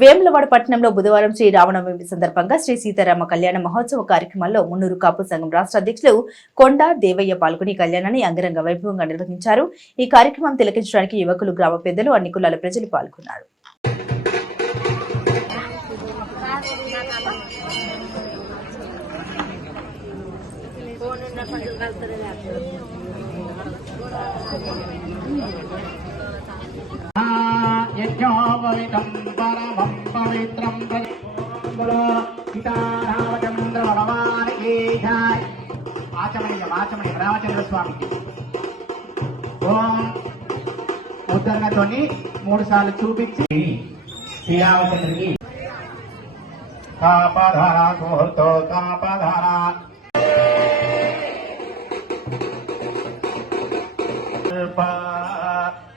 వేములవాడ పట్టణంలో బుధవారం శ్రీ రామనవమి సందర్భంగా శ్రీ సీతారామ కళ్యాణ మహోత్సవ కార్యక్రమంలో మున్నూరు కాపు సంఘం రాష్ట్ర అధ్యక్షులు కొండా దేవయ్య పాల్గొని కళ్యాణాన్ని అంగరంగ వైభవంగా నిర్వహించారు. ఈ కార్యక్రమం తిలకించడానికి యువకులు, గ్రామ పెద్దలు, అన్ని కులాల ప్రజలు పాల్గొన్నారు. యజ్ఞోపవితం పరమం పవిత్రం సీతారామచంద్ర భగవానికి జై. ఆచమనీయం రామచంద్ర స్వామికి ఓం ఉద్ధరణతోని 3 సార్లు చూపించి శ్రీరామచంద్రుడికి కాపధార ముహూర్తో కాపధార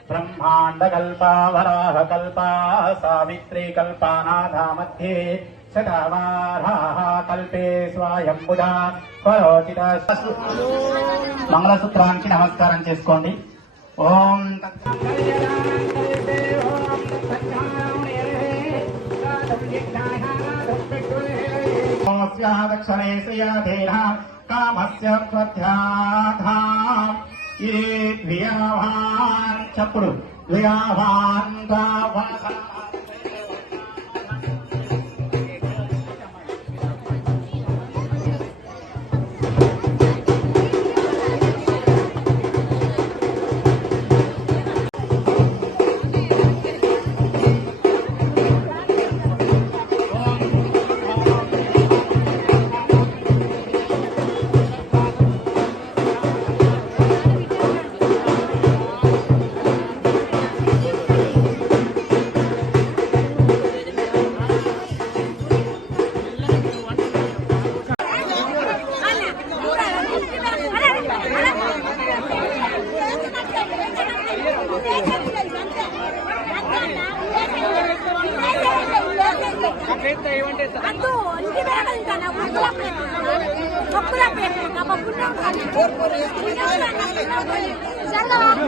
ब्रह्मांड कल्पा वराह कल्पा सावित्री कल्पा नाथा मध्ये शतवाराः कल्पे स्वायंभुजा करोतिता. మంగళసూత్రానికి నమస్కారం చేసుకోండి. ఓం దక్షిణే శ్రీయాధేన కామస్య స్వధ్యాధా ये द्वियावान चప్పుడు द्वियावान गावासा Jangan